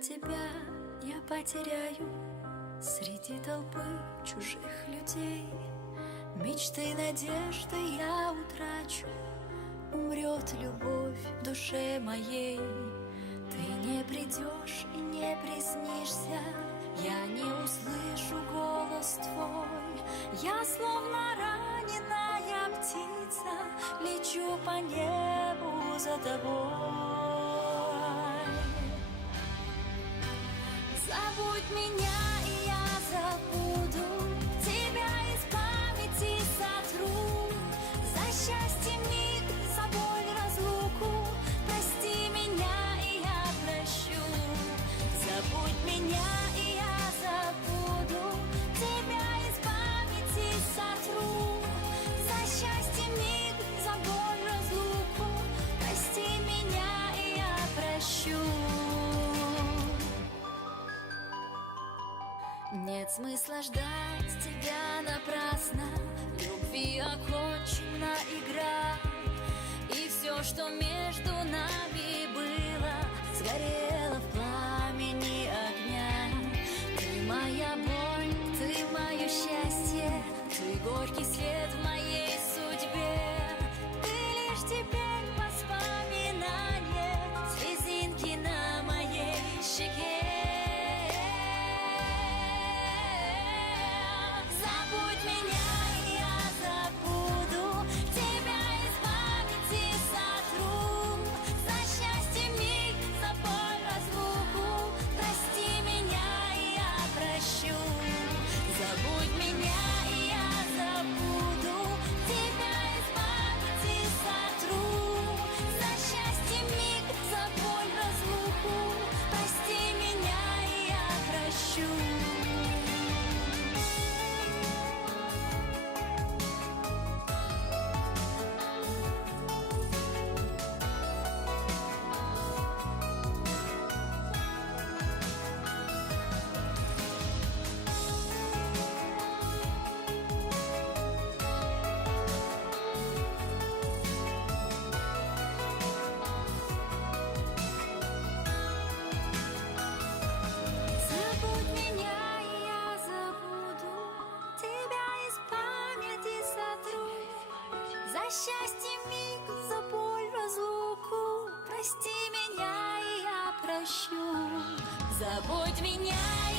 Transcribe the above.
тебя я потеряю среди толпы чужих людей. Мечты, надежды я утрачу, умрет любовь в душе моей. Ты не придешь и не приснишься, я не услышу голос твой. Я словно раненая птица, лечу по небу за тобой. Забудь меня, и я забуду, тебя из памяти сотру. За счастье миг, за боль разлуку, прости меня, и я прощу. Забудь меня, и я забуду, тебя из памяти сотру. За счастье миг, за боль разлуку, прости меня, и я прощу. Нет смысла ждать тебя напрасно, любви окончена игра. И все, что между нами было, сгорело в пламени огня. Ты моя боль, ты мое счастье, ты горький свет в моей судьбе. Ты лишь теперь воспоминание, слезинки на моей щеке. Забудь меня, и я забуду, тебя из памяти сотру. За счастье миг, за боль разлуку, прости меня, и я прощу. За счастье миг, за боль разлуку, прости меня, и я прощу. Забудь меня, и